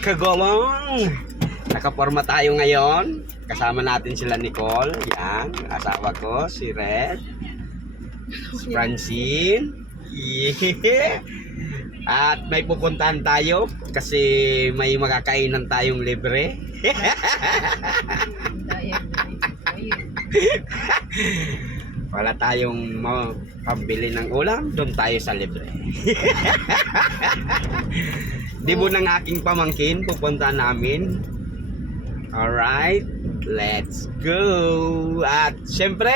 kagulong. Nakaporma tayo ngayon. Kasama natin sila Nicole. Yan, asawa ko, si Red. Si Francine. Yeah. At may pupuntahan tayo kasi may makakainan tayong libre. Wala tayong pambili ng ulam, doon tayo sa libre. Dibo ng aking pamangkin, pupunta namin. Alright, let's go! At syempre,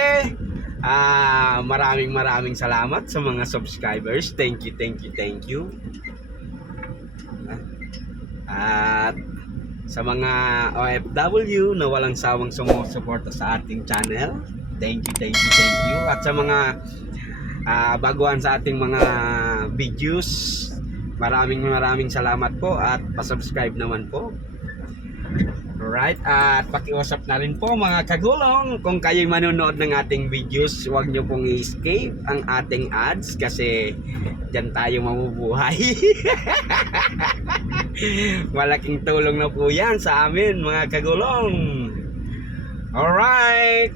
maraming salamat sa mga subscribers. Thank you. At sa mga OFW na walang sawang sumusuporta sa ating channel, thank you. At sa mga baguhan sa ating mga videos, maraming salamat po at pa-subscribe naman po. Alright, at pakiusap na rin po mga kagulong, kung kayo'y manonood ng ating videos, huwag nyo pong i-escape ang ating ads kasi dyan tayo mabubuhay. Malaking tulong na po yan sa amin mga kagulong. Alright,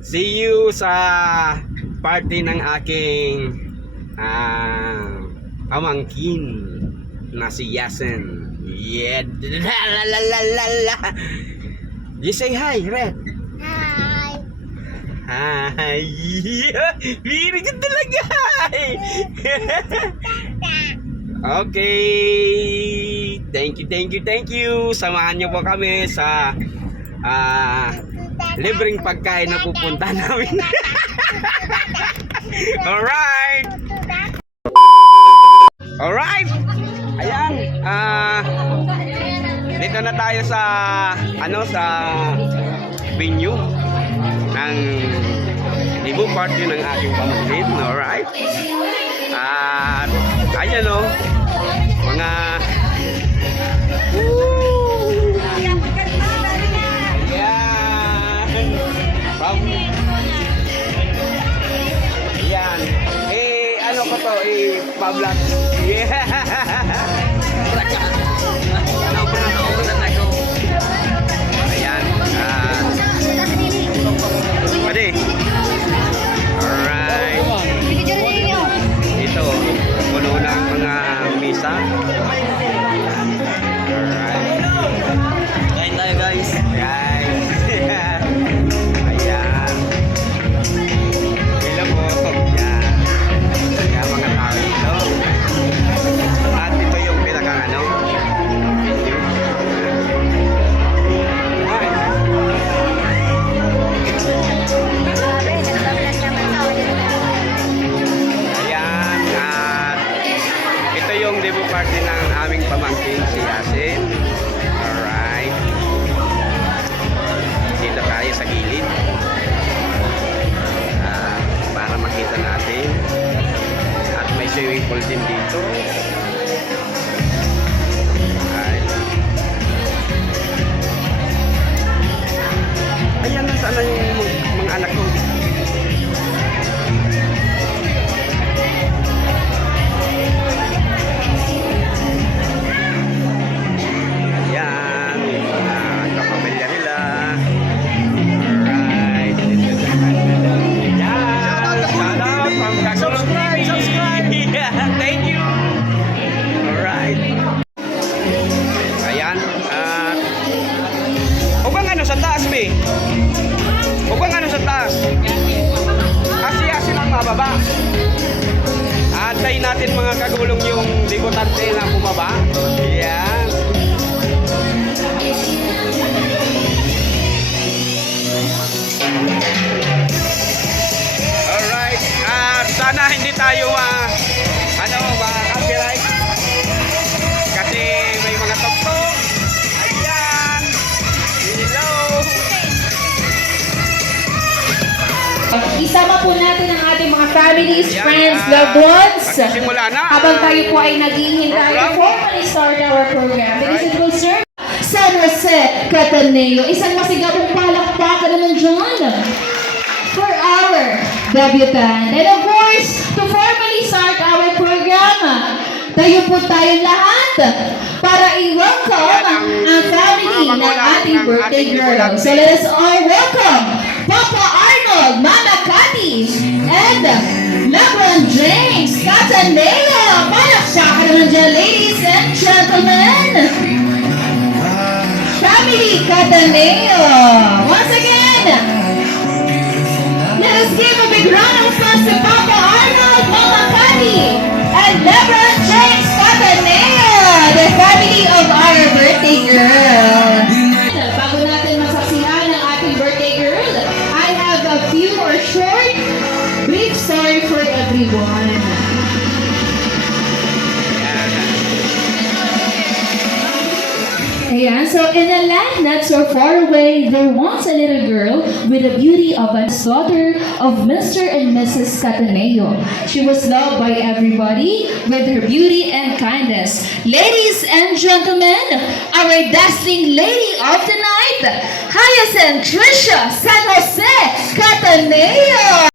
see you sa party ng aking pamangkin na si Yasen. Yeah, la. You say hi, Red. Hi. Hi. Very good talaga. Okay. Thank you. Samahan niyo po kami sa libreng pagkain na pupunta namin. Alright. Ayan, dito na tayo sa sa venue ng Ibu party ng aking pamangkin. Alright. At ayan mga ayan, ano ko to, pa-vlog. Yeah. Ayan. Pwede. Alright. Ito, puno na ang mga misa. Alright. Kain tayo guys. Ayan. Hello po. Ayan. Kaya mga tao ito. At ito yung pinakang video. Ayan, at ito yung debut party ng aming pamangkin si Yasin. Alright. Dito tayo sa gilid para makita natin. At may swimming pool din dito. Ayan, nasaan na yung mga anak ko? Ayan, kapamilya nila. Alright. Ayan, shout out from Kagulong. Subscribe! Thank you! Alright. Ayan, huwag kang sa taas, be. Huwag kang sa taas. Asi-asi lang mababa. Antayin natin mga kagulong yung debutante na bumaba. Ayan. Alright. Sana hindi tayo copyright. Kasi may mga tok-tok. Ayan. Hello. Isama po natin ang ating mga families, friends, loved ones. Magsisimula na. Habang tayo po ay naghihintay to formally start our program. Ladies and gentlemen, sir, San Jose Cataneo. Isang masigabong palakpakan naman dyan for our debutant. And of course, to formally start our program, Tayo po tayo lahat para i-welcome ang family ng ating birthday girl. So let us all welcome Papa Arnold, Mama Cathy, and Lebron James Cataneo. Palakpakan naman dyan, ladies and gentlemen. Family Cataneo. Once again, let us give a big round of applause to Papa Arnold, Mama Cathy, and Lebron James Cataneo, the family of our birthday girl. Bago natin masaksihan ang ating birthday girl, I have a few or short, brief story for everyone. Ayan, so in a land not so far away, there was a little girl with the beauty of a daughter of Mr. and Mrs. Cataneo. She was loved by everybody with her beauty and kindness. Ladies and gentlemen, our dazzling lady of the night, Hyacinth Trisha San Jose Cataneo.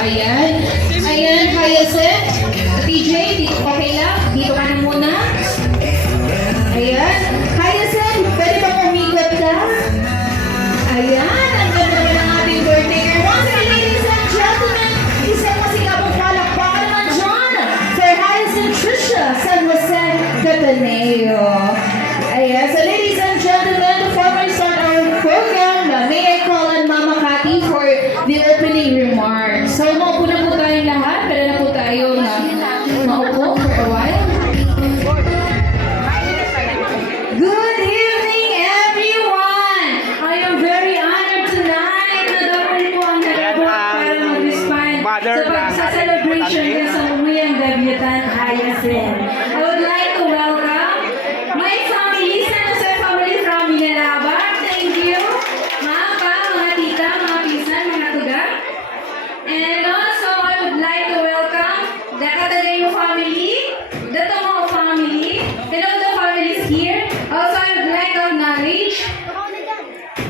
Ayan. Ayan, Hyacinth. TJ, okay lang? Dito ka na muna. Ayan. Hyacinth, pwede bang umikot ka? Ayan, ang ganda naman ang ating birthday girl. Once again, ladies and gentlemen, isang masigabong palakpakan naman dyan for Hyacinth Trisha San Jose Cataneo. Ayan, so ladies and gentlemen, before we start our program, may I call on Mama Cathy for the opening remarks. So, maupo na po tayong lahat. Pwede na po tayo na maupo for a while. Good evening, everyone! I am very honored tonight na dapat po ang nagabot para mag-respond sa pagsa-celebration ko sa umiyang debutant Hyacinth. I would like to welcome my family, San Jose family from Minalaba. Thank you. Mga tita, mga pinsan, mga tuga. And also, I would like to welcome the Cataneo family, the Tomo family, and all the families here. Also, I would like to acknowledge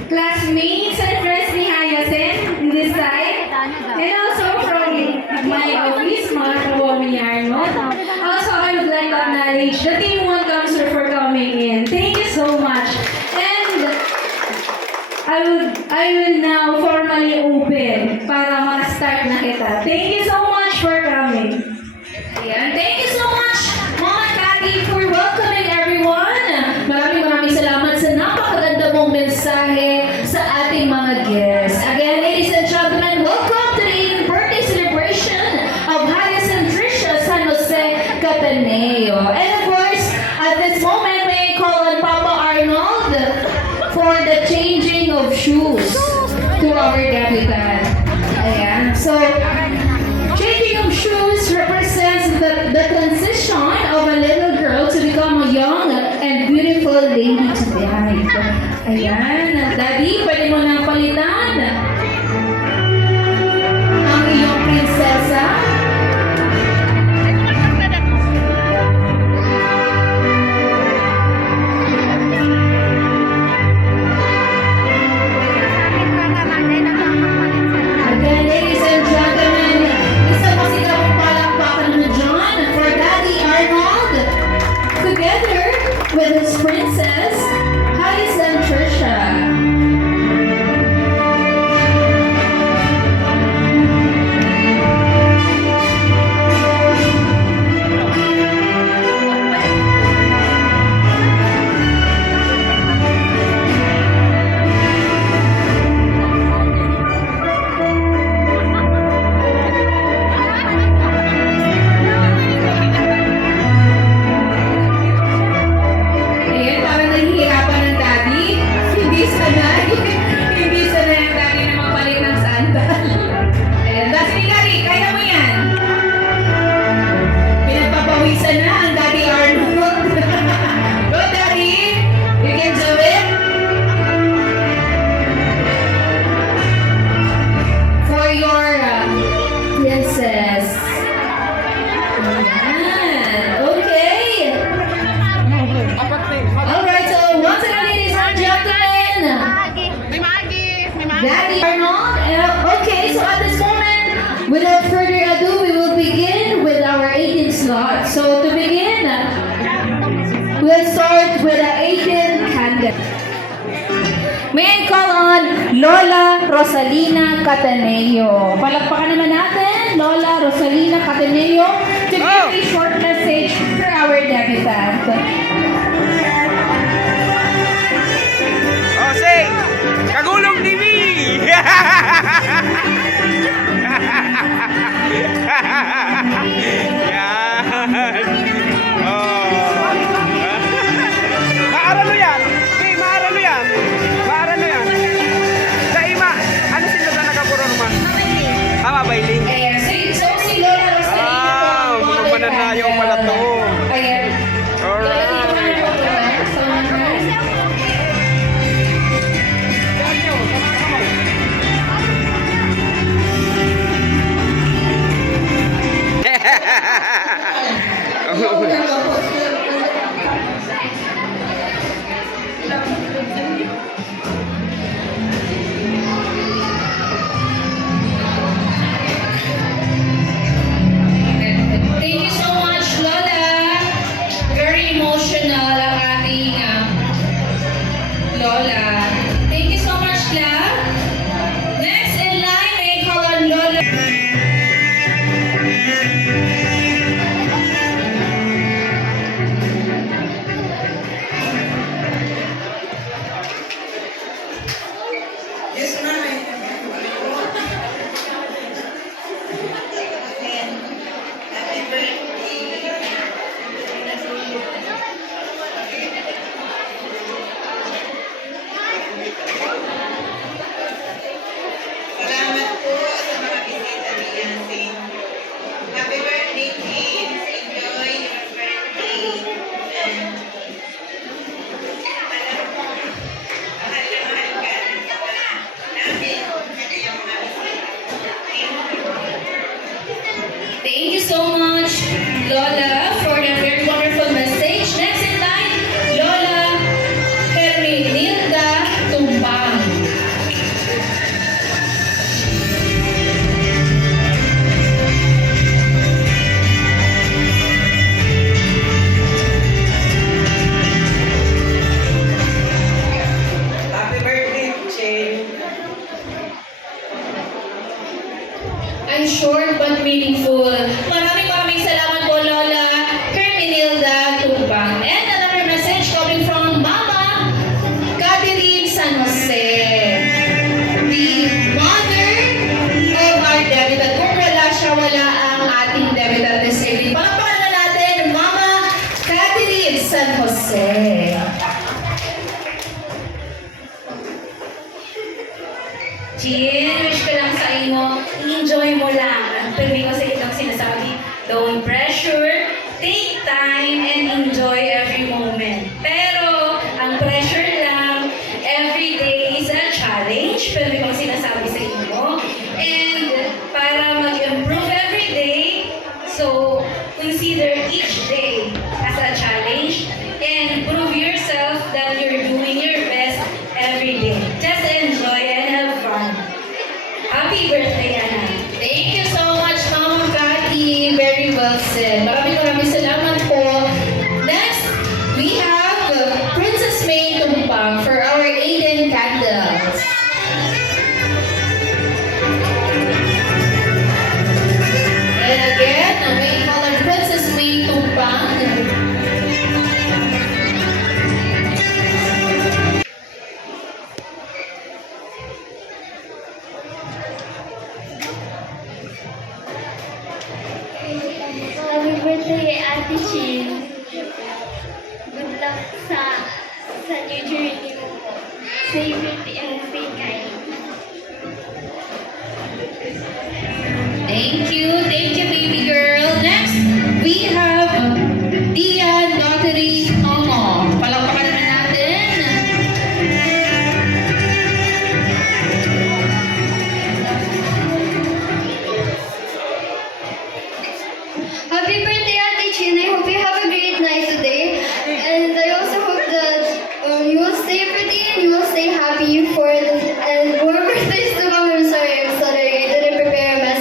classmates and friends ni Hyacinth in this side. And also from my office, mga kawawa ni Arnold. Also, I would like to acknowledge the Team 1 Council for coming in. Thank you so much. And I will now formally open para ma-start na kita. Thank you so much for coming. Ayan. Thank you so much, Mama Cathy, for welcoming everyone. Maraming salamat sa napakaganda mong mensahe sa ating mga guests. Again, ladies and gentlemen, welcome to the birthday celebration of Hyacinth Trisha San Jose Cataneo. And of course, at this moment, may I call on Papa Arnold for the changing of shoes to our debutant. Ayan. So, changing of shoes represents the transition of a little girl to become a young and beautiful lady tonight. Ayan. Daddy, pwede mo nang palitan ang iyong prinsesa. Again, ladies and gentlemen, isang masigabong palakpakan naman dyan for Daddy Arnold, together with his princess, Hyacinth Trisha. Rosalina Cataneo. Palakpakan naman natin, Lola Rosalina Cataneo, to give a short message for our debutant. Oh, say! Kagulong TV! Yan! Oh! Maaralo yan! Hey, maaralo yan! Maaralo yan! Sa ima, ano sila na nagkapuron man? Mabailing. Ayan, so si Lola Rosalina po, Mga mananayaw pala to. Ayan. Alright. Thank you so much, Lola. Very emotional ang ating Lola. Thank you so much, La. Next in line, may call on Lola. Yes, ma'am. Happy birthday. Salamat po sa mga bisita ni Yancy. Happy birthday, kids. Enjoy your birthday. Mahal na mahal ka. Namin. Yung mga bisita. Thank you so much, Lola, for that very wonderful message. Next in line, Lola Herminilda Tumbang. Happy birthday, Che. And short but meaningful. Maraming salamat po, Lola Herminilda Tumbang. And another message coming from Mama Catherine San Jose, the mother of our debutant. Kung wala siya, wala ang ating debutant this evening. Palakpakan na natin, Mama Catherine San Jose. Chin, wish ko lang sa inyo, enjoy mo lang. Pero hindi ko sa itong sinasabi, don't pressure, take time, and enjoy every moment. Pero, ang pressure lang, every day is a challenge. Pero hindi ko sinasabi sa inyo. And, para mag-improve every day, so, consider each day as a challenge and prove yourself that you're doing your best every day. Just enjoy and have fun. Happy birthday, Anna. Thank you so much, Mama Cathy. Very well said. Maraming salamat po. Next, we have Princess May Tumpang for our Aiden candles. And again, may call on Princess May Tumpang. Happy birthday, Ate Chin. Good luck sa new journey mo po. Safety and stay kind. Thank you, baby girl. Next, we have Dia Notary Tomo. Palakpakan naman natin. Happy birthday, Ate Chin. I hope you have a great night today. And I also hope that you will stay pretty and you will stay happy for the and more birthdays to come. I'm sorry. I didn't prepare a message.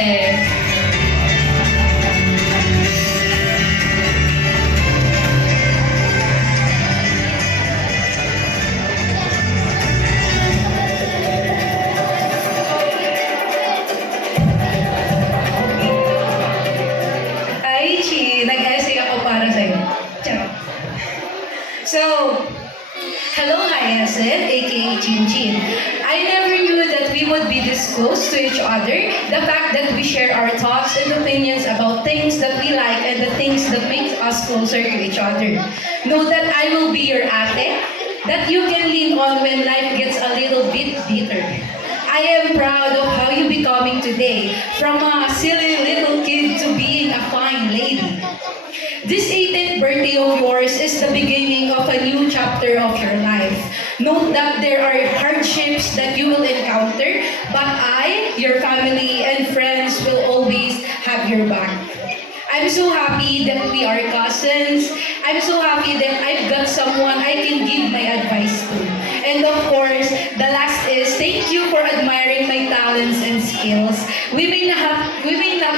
birthday! Ay, Chi, nag-essay ako para sa'yo. Charot. So, hello, Hyacinth, aka Chin Chin. I never knew that we would be this close to each other. The fact that we share our thoughts and opinions about things that we like and the things that make us closer to each other. Know that I will be your ate, that you can lean on when life gets a little bit bitter. I am proud of how you becoming today, from a silly little kid to being a fine lady. This 18th birthday of yours is the beginning of a new chapter of your life. Note that there are hardships that you will encounter, but I, your family, and friends will always have your back. I'm so happy that we are cousins. I'm so happy that I've got someone I can give my advice to. And of course, the last is thank you for admiring my talents and skills. We may not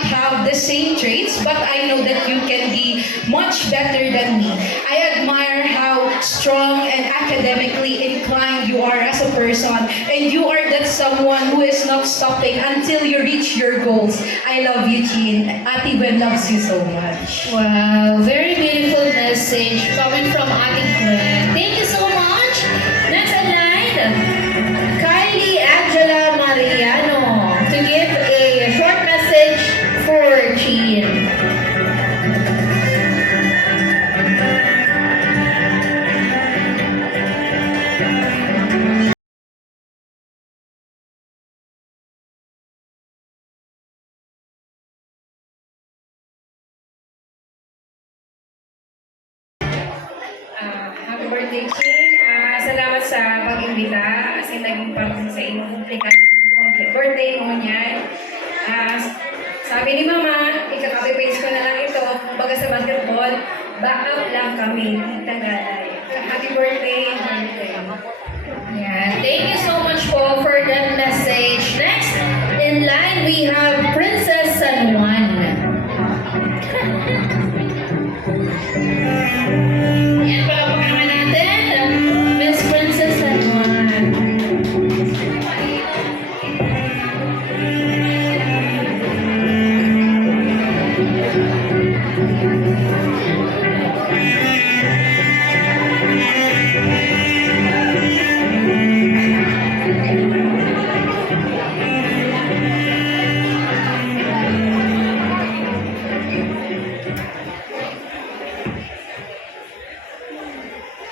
have the same traits, but I know that you can be much better than me. I admire how strong and academically inclined you are as a person, and you are that someone who is not stopping until you reach your goals. I love you, Chin. Ate Gwen loves you so much. Wow, very beautiful message coming from Ate Gwen. Thank you so much. Next in line, Kylie Angela Mariano to give a short message for Chin. Happy birthday, Chin. Salamat sa pag-imbita kasi naging parte sa inyong birthday mo niyan. Sabi ni Mama, ika-copy-paste ko na lang ito. Baga sa basketball, backup lang kami. Tagalay. Happy birthday. Yeah, thank you so much po for that message. Next in line, we have Princess San Juan. Yan, palakpakan natin, Miss Princess San Juan.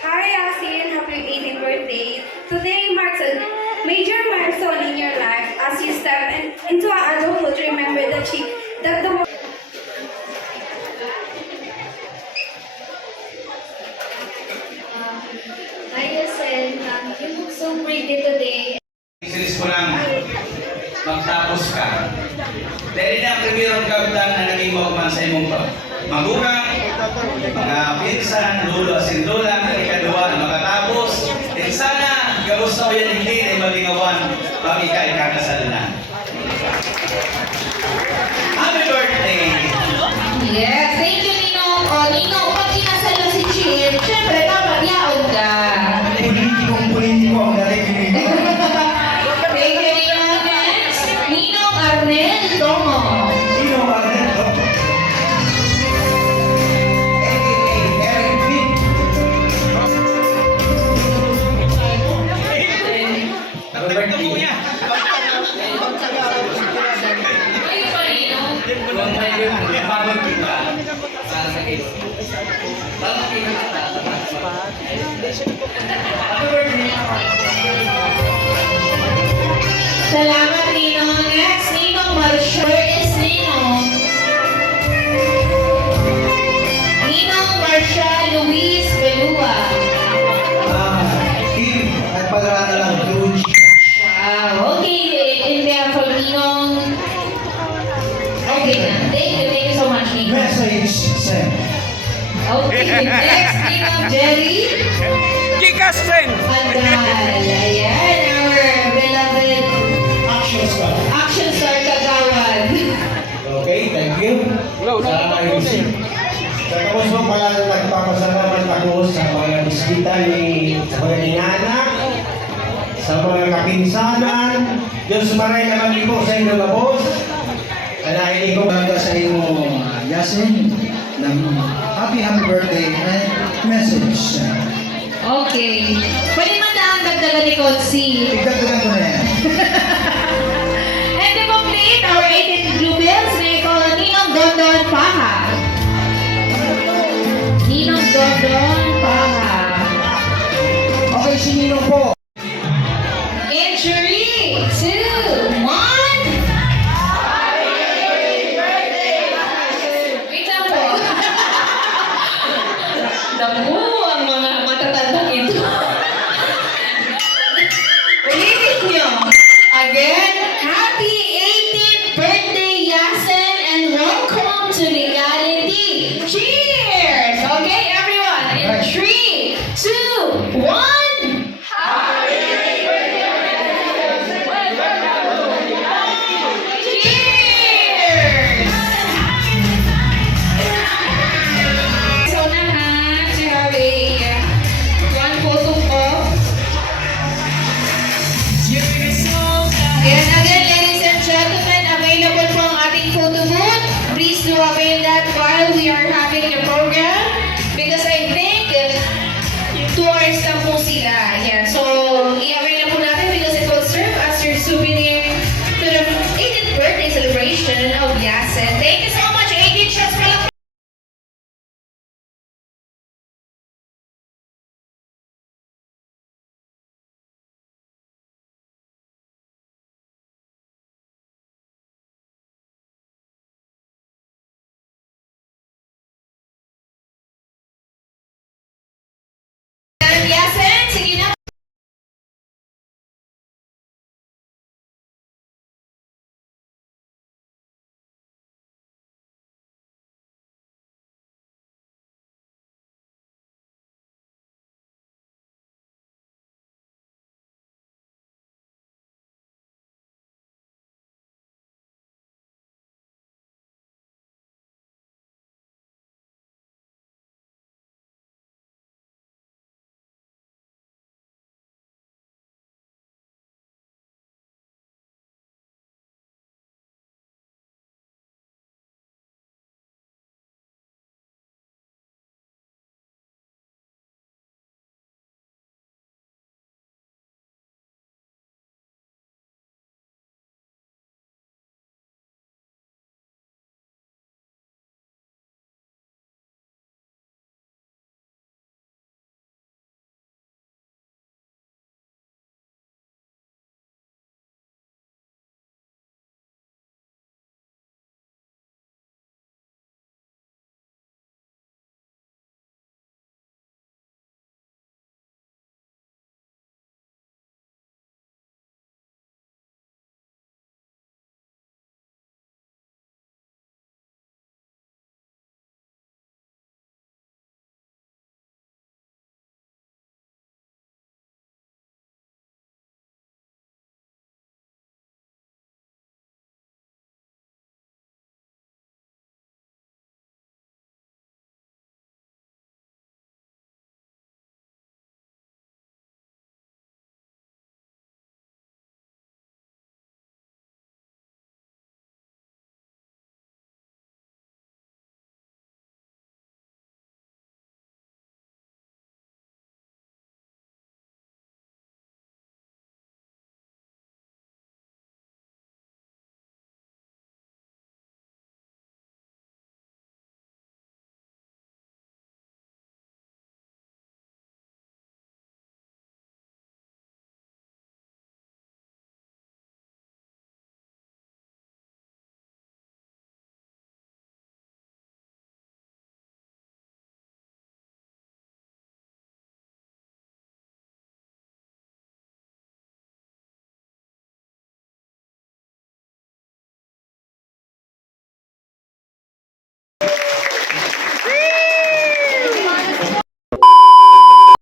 Hi, Yasin. Happy 18th birthday. Today marks a major milestone in your life as you step into adulthood. Remember that the Hi, Yasen. You look so pretty today. Isilis ko lang magtapos ka. Dahil na ang primerong kapitan na naging maugman sa imong magugang, mga pinsan, lulo, asindola, ang ikaduwa na makatapos. At sana, kagusto ko yan hindi ay malingawan pag ika-ikakasal na. Happy birthday! Yes, thank you, Ninong. O, Ninong, pag kinasal na si Chin, syempre, dapat yaon ka. Politiko ang narinig. Thank you, Ninong. Next, Ninong Arnel Tomo. Sino ba nito? Eric Vic. Happy birthday. Ay, pa, Ninong. Kung may pagod kita, para sa case. Parang kita. Happy birthday. Salamat, Ninong. Next, Ninong Marcia. Where is Ninong? Ninong Marcia Luis Belua. Kim, nagpagara na lang, huge. Wow, okay. In there for Ninong. Okay na. Thank you so much, Ninong. Message sent. Okay, next, Ninong Jerry Kikasen! Pandal. Ayan, our beloved Action star. action star Kagawan. sa IC. Tapos mo pala nagpapasalamat ako sa mga bisita sa mga inanak, sa mga kapinsanan. Diyos maray naman ito sa inyo na boss. Anahin ko Banda sa iyo, Yasin, ng happy birthday and message. Okay. Pwede man na ang dagdagan ni Kotsi. Tigdagdagan ko na yan. And to complete our 18 bluebills, may call Ninong Dondon Paha. Ninong Dondon Paha. Okay, si Nino po. In 3, 2, 1. Wait lang po. Naku, ang mga matatandang ito. Ulitin niyo. Again, happy 18th birthday, Yasin, and welcome to Legality. Cheers! Okay, everyone. In 3, 2, 1. Cheers! So na to have one photo of. And again, ladies and gentlemen, available po ang ating photo booth. Please do avail that while we are having the program. Because I think 2 hours na po sila. Yeah, so i-avail na po natin because it will serve as your souvenir to the 18th birthday celebration of Yasin. Thank you so much, 18 shots pa lang. Yasin, sige na.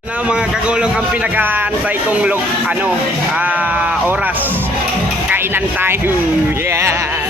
Na mga kagulong ang pinag-aantay kong oras. Kainan time. Yeah.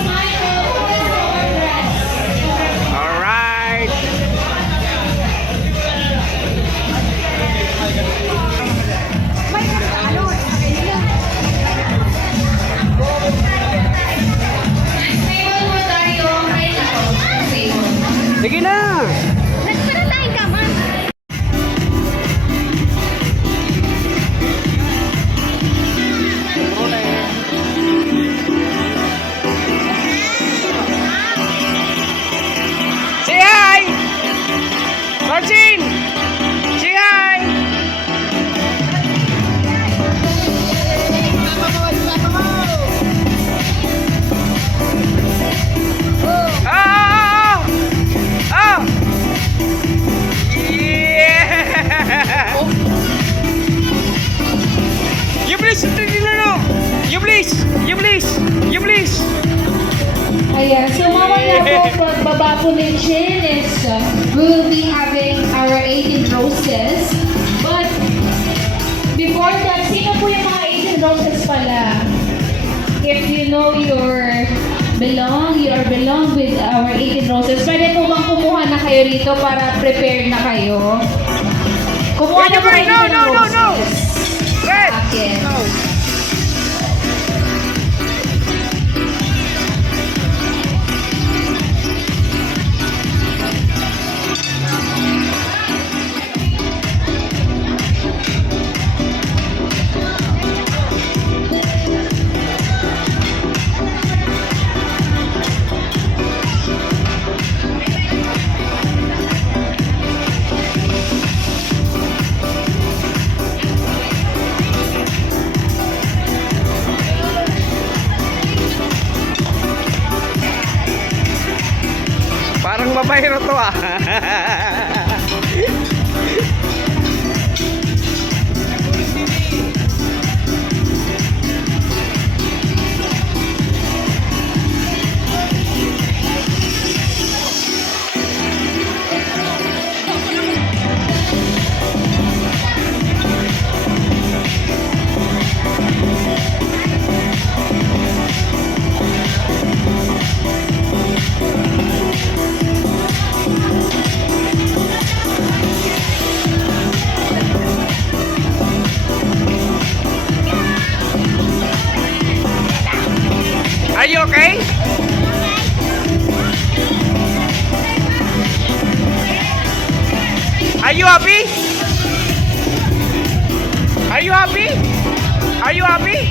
please, no. You please. Ayan, so mamaya po, pagbaba po ni Chin is, we will be having our 18 roses. But, before that, sino po yung mga 18 roses pala? If you know you are belong with our 18 roses, pwede po bang kumuha na kayo rito para prepared na kayo? Kumuha na po kayo ng roses. Red. Akin. Parang babayro to ah. Are you okay? Are you happy? Are you happy? Are you happy?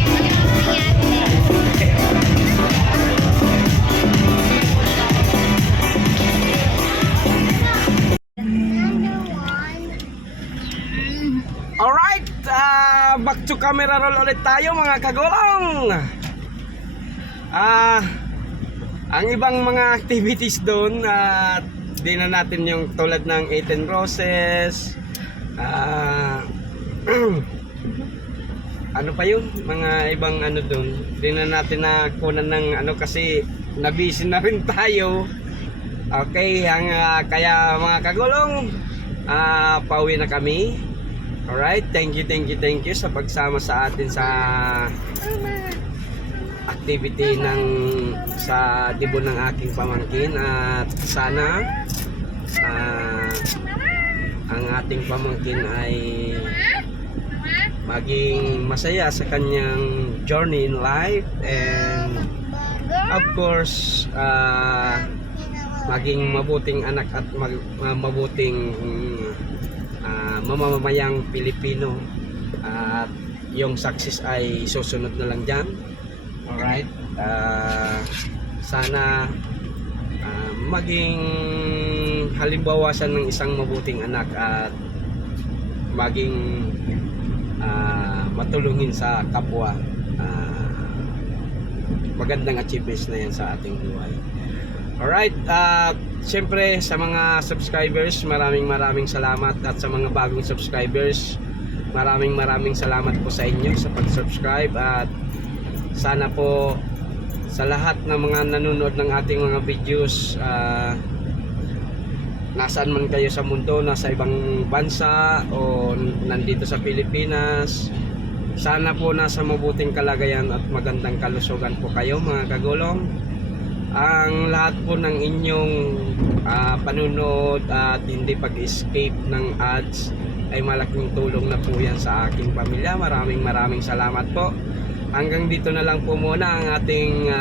Alright, back to camera roll ulit tayo mga kagulong. Ang ibang mga activities doon, di na natin yung tulad ng 18 roses, ano pa yun, mga ibang ano doon, di na natin nakunan ng ano kasi nabisi na rin tayo. Okay, kaya mga kagulong, pauwi na kami. Alright, thank you sa pagsama sa atin sa activity sa dibon ng aking pamangkin, at sana ang ating pamangkin ay maging masaya sa kanyang journey in life, and of course maging mabuting anak at mabuting mamamayang Pilipino, at yung success ay susunod na lang dyan. Alright, sana maging halimbawa siya ng isang mabuting anak at maging matulungin sa kapwa. Magandang achievements na yan sa ating buhay. Alright, siyempre sa mga subscribers, maraming salamat, at sa mga bagong subscribers, maraming salamat po sa inyo sa pag-subscribe, at sana po sa lahat ng mga nanonood ng ating mga videos, nasaan man kayo sa mundo, nasa ibang bansa o nandito sa Pilipinas, sana po nasa mabuting kalagayan at magandang kalusugan po kayo mga kagulong. Ang lahat po ng inyong panunood at hindi pag-escape ng ads ay malaking tulong na po yan sa aking pamilya. Maraming salamat po. Hanggang dito na lang po muna ang ating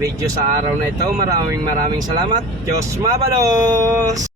video sa araw na ito. Maraming salamat. Diyos mabalos!